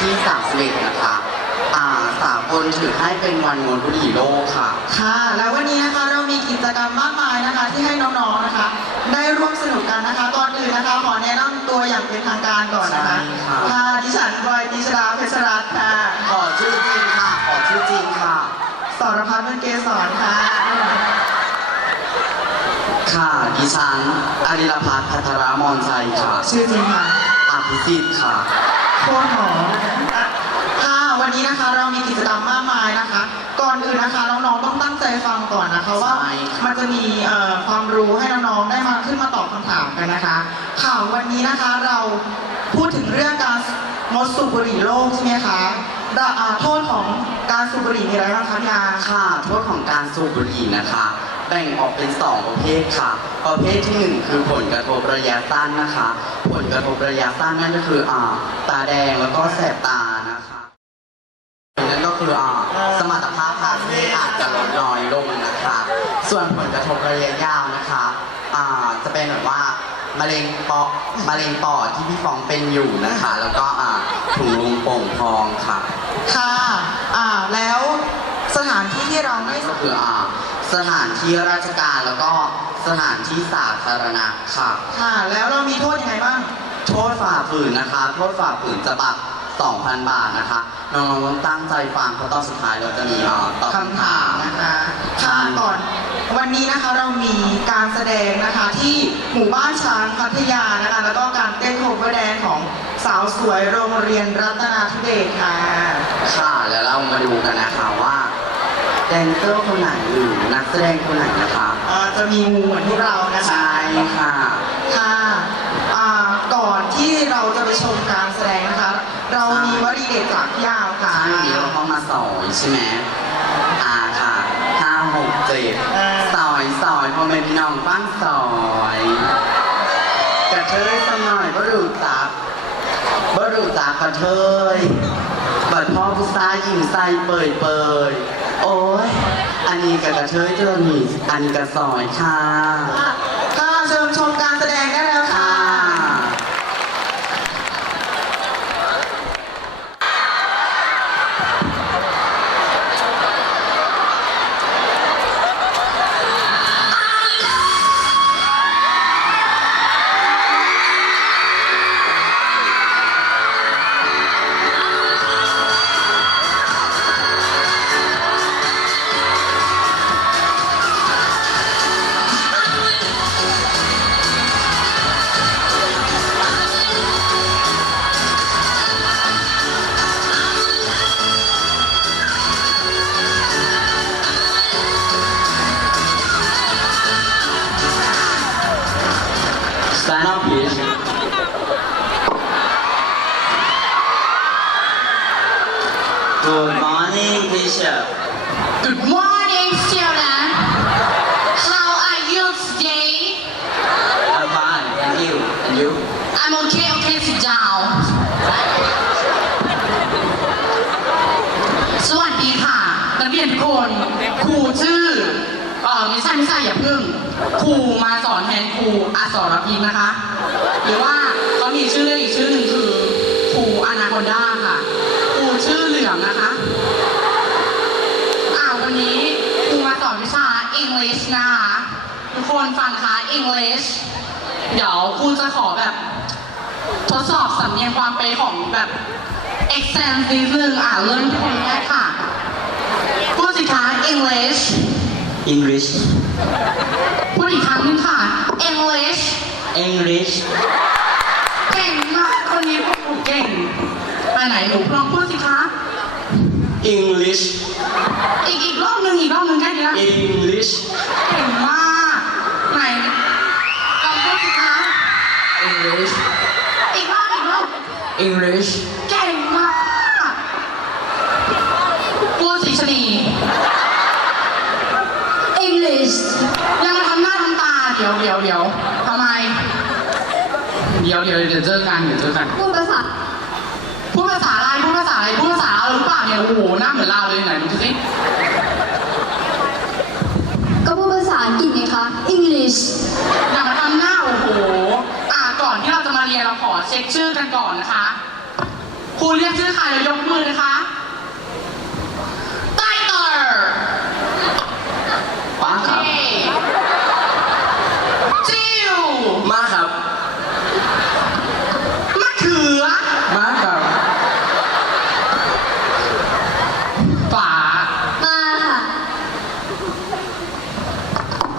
ที่ 31 นะคะ อ่าสากลถือให้เป็นวันงดบุหรี่โลกค่ะ ค่ะ แล้ววันนี้นะคะเรามีกิจกรรมมากมายนะคะที่ให้น้องๆนะคะ ได้ร่วมสนุกกันนะคะก่อนอื่นนะคะขอแนะนำตัวอย่างเป็นทางการก่อนนะคะใช่ค่ะ ค่ะดิฉันบอยดิชราเพชรรัตน์ค่ะขอชื่อจริงค่ะ ขอชื่อจริงค่ะ สรพัฒน์เป็นเกสรค่ะค่ะดิฉันอาริรพัฒน์พัทรมรชัยค่ะ ชื่อจริงค่ะอภิสิทธิ์ค่ะโค ตรหอมอะค่ะวันนี้นะคะเรามีกิจกรรมมากมายนะคะ ก่อนอื่นนะคะน้องๆต้องตั้งใจฟังก่อนนะคะว่าใช่ค่ะมันจะมีเอ่อความรู้ให้น้องๆได้มาขึ้นมาตอบคำถามกันนะคะค่ะวันนี้นะคะเราพูดถึงเรื่องการงดสูบบุหรี่โลกใช่ไหมคะดะอ่าโทษของการสูบบุหรี่มีอะไรบ้างคะพี่อา ค่ะ โทษของการสูบบุหรี่นะคะ แบ่งออกเป็น 2 ประเภทค่ะ ประเภทที่ 1 คือผลกระทบระยะสั้นนะคะ ผลกระทบระยะสั้นนั่นก็คืออ่าตาแดงแล้วก็แสบตานะคะนั่นก็คืออ่าสมรรถภาพทางเพศอาจจะลดน้อยลงนะคะ ส่วนผลกระทบระยะยาวนะคะอ่าจะเป็นแบบว่ามะเร็งปอดมะเร็งปอดที่พี่ฟองเป็นอยู่นะคะ แล้วก็อ่าถุงลมโป่งพองค่ะ ค่ะ อ่า แล้วสถานที่ที่เราไม่ก็คืออ่า สถานที่ราชการแล้วก็สถานที่สาธารณะค่ะ ค่ะ แล้วเรามีโทษยังไงบ้าง โทษฝ่าฝืนนะคะ โทษฝ่าฝืนจะปรับ2,000 บาทนะคะ น้องๆต้องตั้งใจฟังเพราะตอนสุดท้ายเราจะมีอ่าตอบคำถามนะคะค่ะก่อนวันนี้นะคะเรามีการแสดงนะคะที่หมู่บ้านช้างพัทยานะคะ แล้วก็การเต้นโคเวอร์แดนของสาวสวยโรงเรียนรัตนาธิเบศค่ะ ค่ะ แล้วเรามาดูกันนะคะว่า แดนเซอร์คนไหนหรือนักแสดงคนไหนนะคะอ่าจะมีงูเหมือนพวกเรานะคะใช่ค่ะ ค่ะอ่าก่อนที่เราจะไปชมการแสดงนะคะ เรามีวลีเด็ดจากพี่ยาวค่ะใช่วันนี้เราต้องมาสอยใช่ไหมอ่าค่ะห้าหกเจ็ดเออสอยสอยพ่อแม่พี่น้องฟังสอยกระเทยสมัยบรูจักบรูจักกระเทยบัดพ่อผู้ชายหญิงใส่เปยเปย โอ้ยอันนี้กับกระเทยเจอหนีอันนี้กับสอยค่ะค่ะ นาคอนดาค่ะครูชื่อเหลืองนะคะ อ่าวันนี้ครูมาสอนวิชา English นะคะ ทุกคนฟังนะคะ English เดี๋ยวครูจะขอแบบ ทดสอบสำเนียงความเป๊ะของแบบ accent นิดนึงอ่าเริ่มที่คนแรกค่ะ พูดสิคะ English English พูดอีกครั้งหนึงค่ะ English English เก่งมากคนนี้พูดเก่ง ไปไหนหนูลองพูดสิคะ English อีกอีกรอบหนึงอีกรอบหนึงแค่นี้ละ English เก่งมากไหนลองพูดสิคะ English อีกรอบอีกรอบ English เก่งมากพูดสิชนี English ยังมาทำหน้าทำตา เดี๋ยวเดี๋ยวเดี๋ยวทำไม เดี๋ยวเดี๋ยวเดี๋ยวเจอกันเดี๋ยวเจอกัน พูดภาษา พูดภาษาอะไรพูดภาษาอะไรพูดภาษาเราหรือเปล่าเนี่ย โอ้โหหน้าเหมือนเราเลยไหนดูสิก็พูดภาษาอังกฤษไงคะ English อย่ามาทำหน้าโอ้โห อะก่อนที่เราจะมาเรียนเราขอเช็คชื่อกันก่อนนะคะ ครูเรียกชื่อใครแล้วยกมือนะคะไตเตอร์ ป้าครับ จิว มาครับ มะเขือ มาครับ ฝา มาค่ะ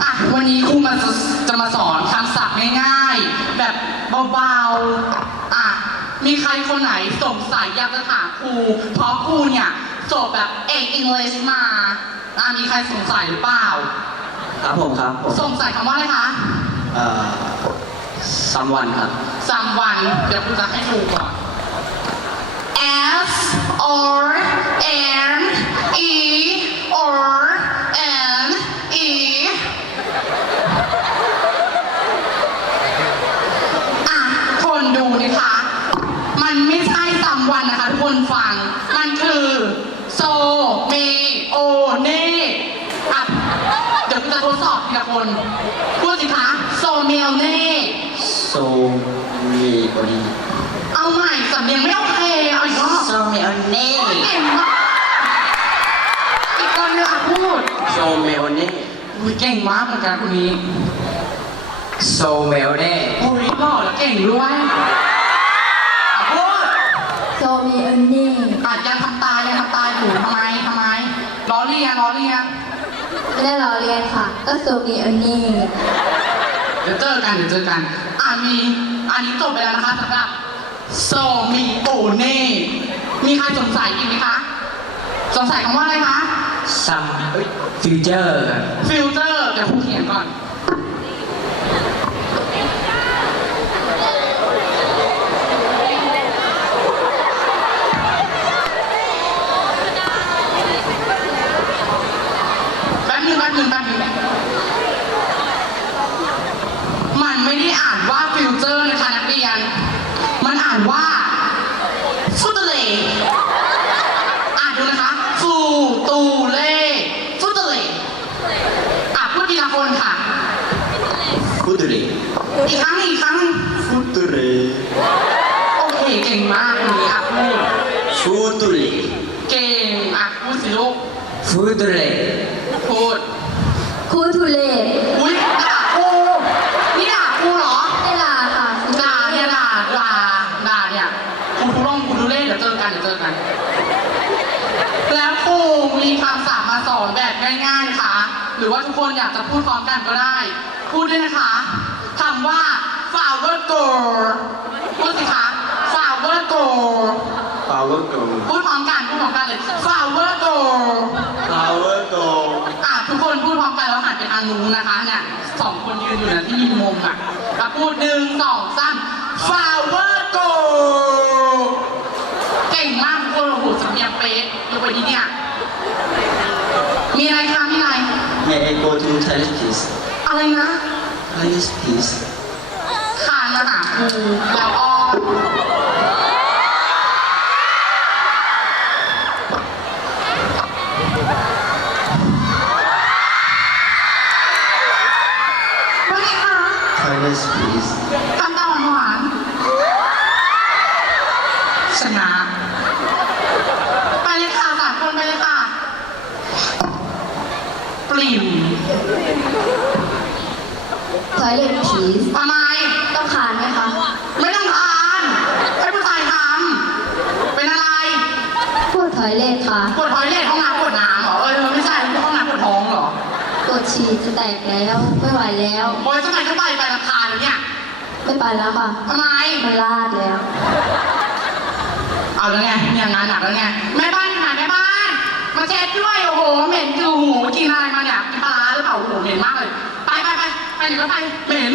อะวันนี้ครูมาจะจะมาสอนคำศัพท์ ง่ายๆ แบบเบาๆ อะ มีใครคนไหนสงสัยอยากจะถามครู เพราะครูเนี่ยจบแบบเอกอังกฤษมา อะ มีใครสงสัยหรือเปล่า ครับผมครับผมสงสัยคำว่าอะไรคะเอ่อซัมวันครับ สามวัน เดี๋ยวครูจะให้ดูก่อน S or N E or N E อะคนดูนะคะ มันไม่ใช่สามวันนะ คะทุกคนฟัง มันคือ โซเมโอเน่อะเดี๋ยวคุณจะทดสอบทีละคนพูดสิคะโซเมโอเน่ โซมีโอดีเอาใหม่สำเนียงไม่โอเคเอาอีกรอบโซเมโอเน่ เก่งมากอีกคนนึงอะพูดโซเมโอเน่ อุ้ยเก่งมากเหมือนกันคนนี้ โซเมโอเน่อุ้ยหล่อและเก่งด้วยอะพูดโซ มีเอนนี่อะยังทำตายังทำตาอยู่ทำไมทำไมล้อเลียนล้อเลียนไม่ได้ล้อเลียนค่ะ ก็โซมีเอนนี่เดี๋ยวเจอกันเดี๋ยวเจอกัน อะมีอันนี้จบไปแล้วนะคะสำหรับโซมีโอเน่มีใครสงสัยอีกไหมคะสงสัยคำว่าอะไรคะซัมฟิวเจอร์ครับฟิลเตอร์เดี๋ยวครูเขียนก่อน แป๊บนึงแป๊บนึงแป๊บนึงมันไม่ได้อ่านว่าฟิวเจอร์นะคะนักเรียน มันอ่านว่าฟุตเลอ่านดูนะคะ ฟูตูเล่ฟุตเลอะพูดทีละคนค่ะ ฟุตุเร อีกครั้งหนึ่งอีกครั้งหนึ่ง ฟุตุเร โอเคเก่งมากคนนี้อะพูด ฟุตุเร เก่งอะพูดสิลูก ฟุตุเร พูด คูทูเลต อุ้ยด่าครูนี่ด่าครูเหรอ ได้ลาค่ะ ด่าเนี่ยด่าด่าด่าเนี่ยครูทุร่องครูทุเล่เดี๋ยวเจอกันเดี๋ยวเจอกัน แล้วครูมีคำศัพท์มาสอนแบบง่ายๆนะคะ หรือว่าทุกคนอยากจะพูดพร้อมกันก็ได้ พูดด้วยนะคะคำว่า flower girl พูดสิคะ flower girl พาวเวอร์โกพูดพร้อมกันพูดพร้อมกันเลย flower girl พาวเวอร์โกอะทุกคนพูดพร้อมกันแล้วหันไปทางนู้นนะคะเนี่ยสองคนยืนอยู่นะที่มีมุมอะแล้วพูดหนึ่งสองสาม flower girl เก่งมากทุกคนโอ้โหสำเนียงเป๊ะยกไปที่เนี่ยมีอะไรคะมีอะไร May I go to toilet please อะไรนะ toilet please คานมาหาครูแล้วอ้อนว่าไงคะ toilet please ทำตาหวานหวานชนะ ไปเลยค่ะสามคนไปเลยค่ะ ปลิ่ม ทอยเลตพีสทำไมต้องคานไหมคะ ไม่ต้องทานให้ผู้ชายทำเป็นอะไรพูดทอยเลตค่ะปวดท้อยเล็ห้องน้ำปวดน้ำเหรอ เออไม่ใช่ห้องน้ำปวดท้องเหรอปวดฉี่จะแตกแล้วไม่ไหวแล้วโอ้ยทำไมต้องไปไปราคาแล้วเนี่ย ไม่ไปแล้วค่ะทำไมมันลาดแล้ว เอาแล้วไงเนี่ยงานหนักแล้วไงแม่บ้านอยู่ไหนแม่บ้าน มาเช็ดด้วยโอ้โหเหม็นจูหูกินอะไรมาเนี่ยกินปลาร้าหรือเปล่าโอ้โหเหม็นมากเลยไป ไปไปไปไหนก็ไปเหม็น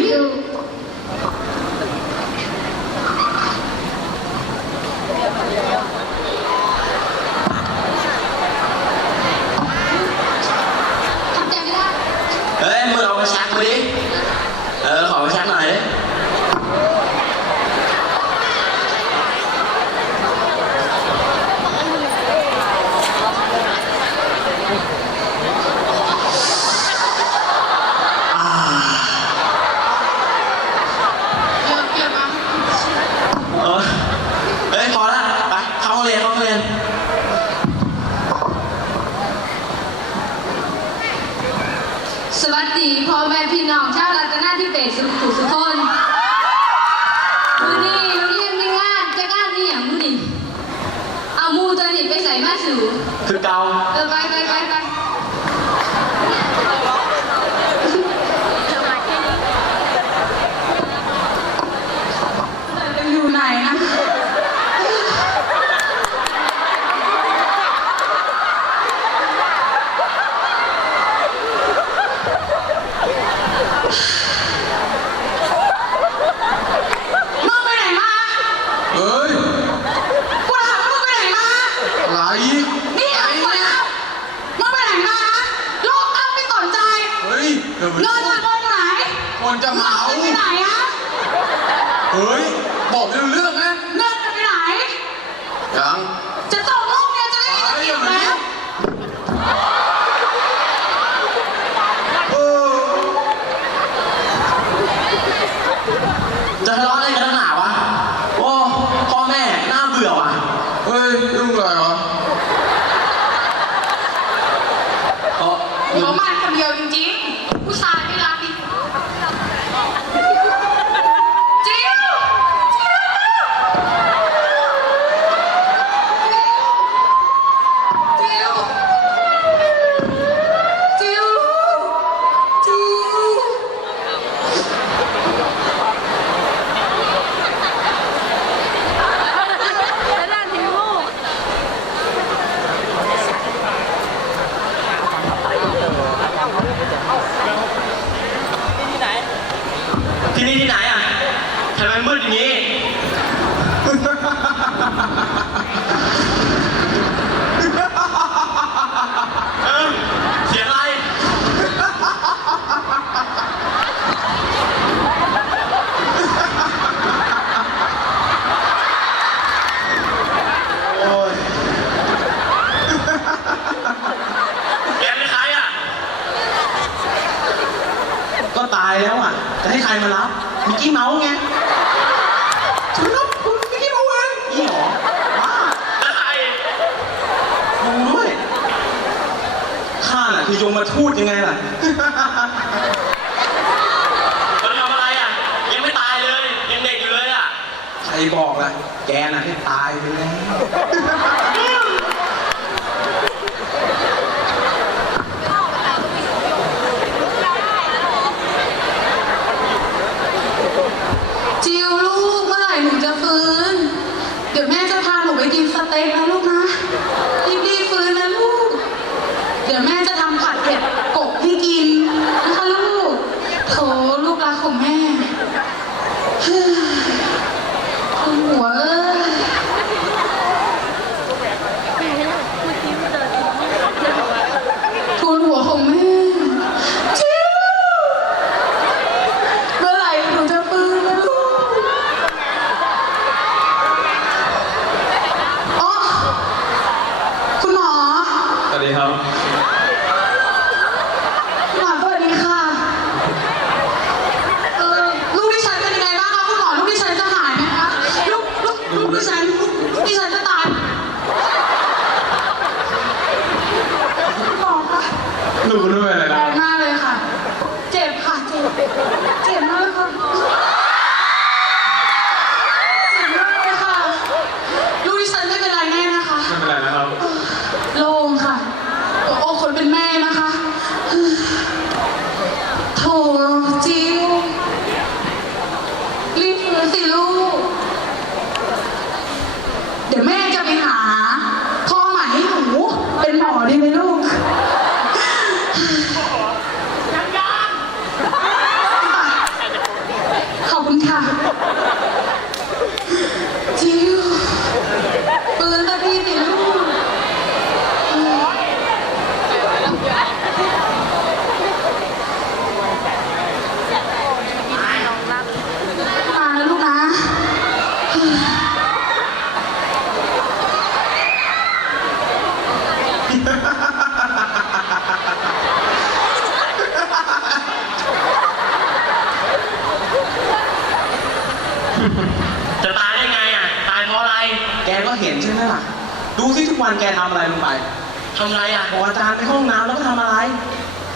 ทำไรอะบอกอาจารย์ไปห้องน้ำแล้วก็ทำอะไร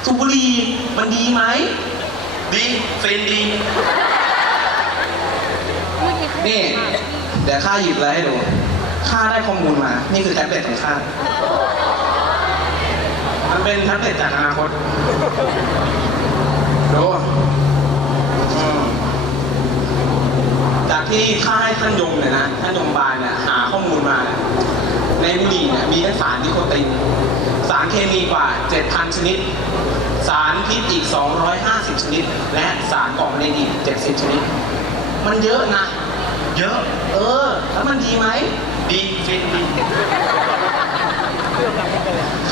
สุบบุรีมันดีไหม ดีเฟรนดี นี่เดี๋ยวข้าหยิบอะไรให้ดู ข้าได้ข้อมูลมา นี่คือแท็บเล็ตของข้า มันเป็นแท็บเล็ตจากอนาคตดูจากที่ข้า ชนิด สารพิษอีก 250 ชนิด และสารก่อมะเร็งอีก 70 ชนิด มันเยอะนะ เยอะ เออ แล้วมันดีไหม ดีฟินดี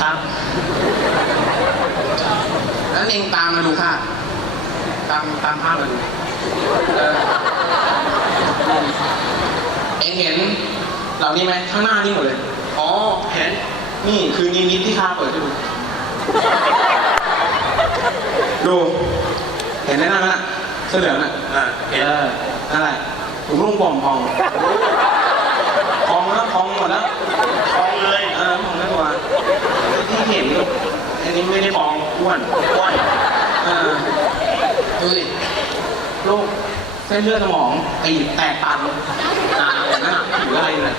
ครับแล้วเองตามมาดูค่ะ ตามตามภาพมาดูเออเองเห็นเหล่านี้ไหมข้างหน้านี่หมดเลย อ๋อ เห็น นี่คือนิมิตที่ข้าเปิดให้ดู ดู เห็นไหมนั่นน่ะเสื้อเหลืองน่ะอ่าเห็นเออนั่นแหละถุงลุ่งป่องพองพองแล้วพองหมดแล้วฟองเลยเออผมไม่กลัวที่เห็นอันนี้ไม่ได้ฟองอ้วนอ้วนเออดูสิโรคเส้นเลือดสมองตีบแตกตันอ่าอย่างนั่นน่ะหรืออะไรน่ะ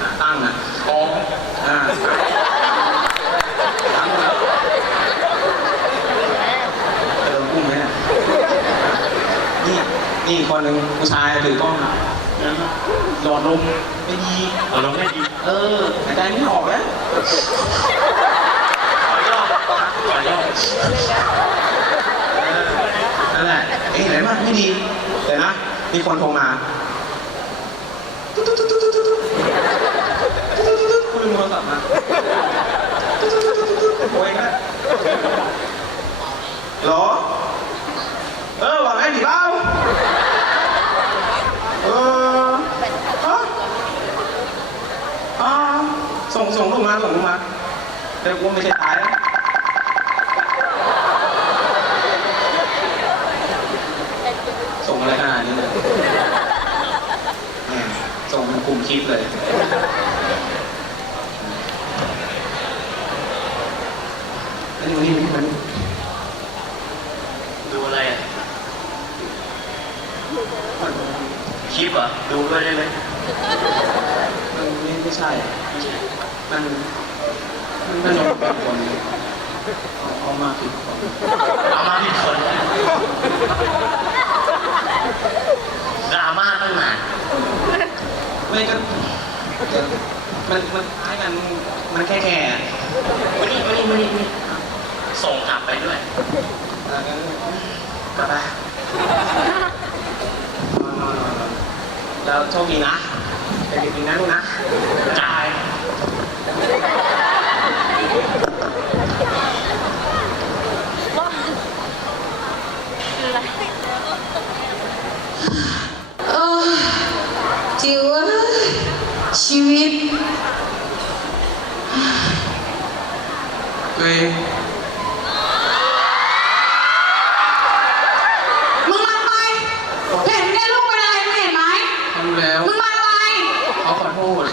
ขาตั้งอะฟองอ่าตั้งแล้วเออกุ้งไหมเนี่ย นี่นี่อีกคนหนึ่งผู้ชายถือกล้องอะหลอดลมไม่ดี เราลงไม่ดีเออหายใจไม่ออกแล้วขอยอดขอยอดเออนั่นแหละเอ้ยไหนมากไม่ดีเดี๋ยวนะ มีคนโทรมาคุณลืมโทรศัพท์มาโอ้ยนะเหรอเออว่าไงดีเปล่าเออฮะอ่า ส่งส่งลงมาส่งลงมาเดี๋ยวกูไม่ใช่ตายแล้วส่งอะไรขนาดนี้เลยแหม่ส่งเป็นกลุ่มคลิปเลยอันนี้วันนี้วันนี้วันนี้ดูอะไรอะคลิปเหรอะดูด้วยได้ไหมมันไม่ไม่ใช่ มันมันเป็นคนเป็นคนเอาเอามาผิดคนเอามาผิดคนดราม่าตั้งนานไม่ก็มันมันคล้ายกันมันแค่แค่อะมานี่มานี่มานี่มานี่ส่งกลับไปด้วยกลับไปนอนนอนนอนแล้วโชคดีนะไปดีนะลูกนะจ่าย เออ จิวเอ้ยชีวิตตัวเองมึงมาทำไมเห็นเนี่ยลูกเป็นอะไรมึงเห็นไหมเขารู้แล้วมึงมาอะไรเขาขอโทษ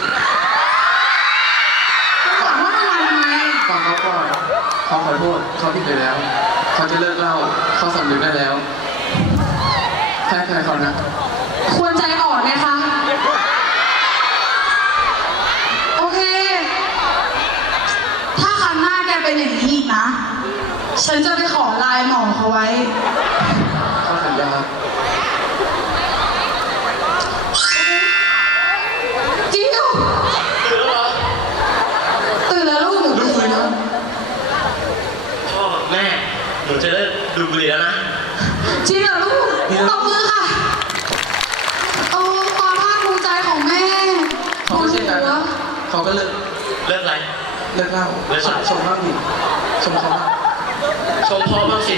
ถามว่ามึงมาทำไมฟังเขาก่อนเขาขอโทษเขาผิดไปแล้ว เขาจะเลิกเล่าเขาสำนึกได้แล้วแค่ใครเขานะ ควรใจอ่อนไหมคะ โอเค ถ้าครั้งหน้าแกเป็น อย่างนี้อีกนะ ฉันจะไปขอไลน์หมอเขาไว้เขาสัญญาจิวตื่นแล้วเหรอตื่นแล้วลูกลูกเลยนะพ่อแม่หนูจะเลิกดูดบุหรี่แล้วนะจริงเหรอลูกตบมือค่ะ โอ้ความภาคภูมิใจของแม่เขาไม่ใช่กันหัวเขาก็เลิกเลิกอะไร เลิกเล่าเลิกเล่าชมบ้างดิชมเขาบ้างชมพ่อบ้างสิ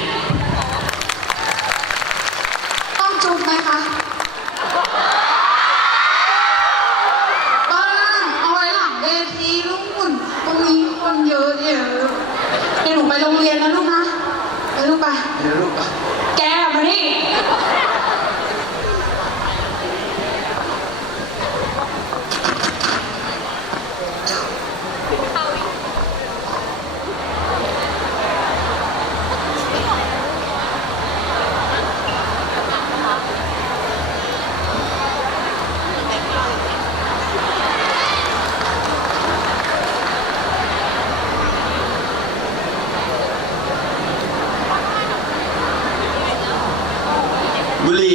really?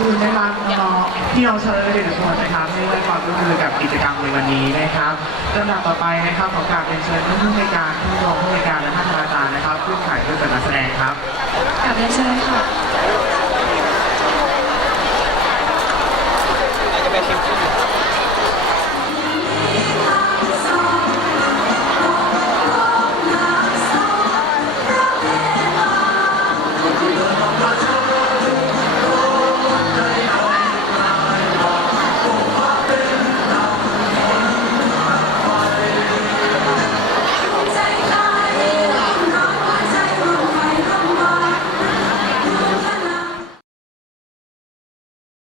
คุณได้าน้องพี่เราเชิญเลยกคนะครับที่ให้ความร่วมมือกับกิจกรรมในวันนี้นะครับลำดับต่อไปนะครับของการเป็นเชิญผู้ผู้ในการผู้รองผู้ในการและท่านอาจารย์นะครับผู้ถ่ายผู้กัดแสดงครับกลับเรีเชิญค่ะจะเป็นทีมที่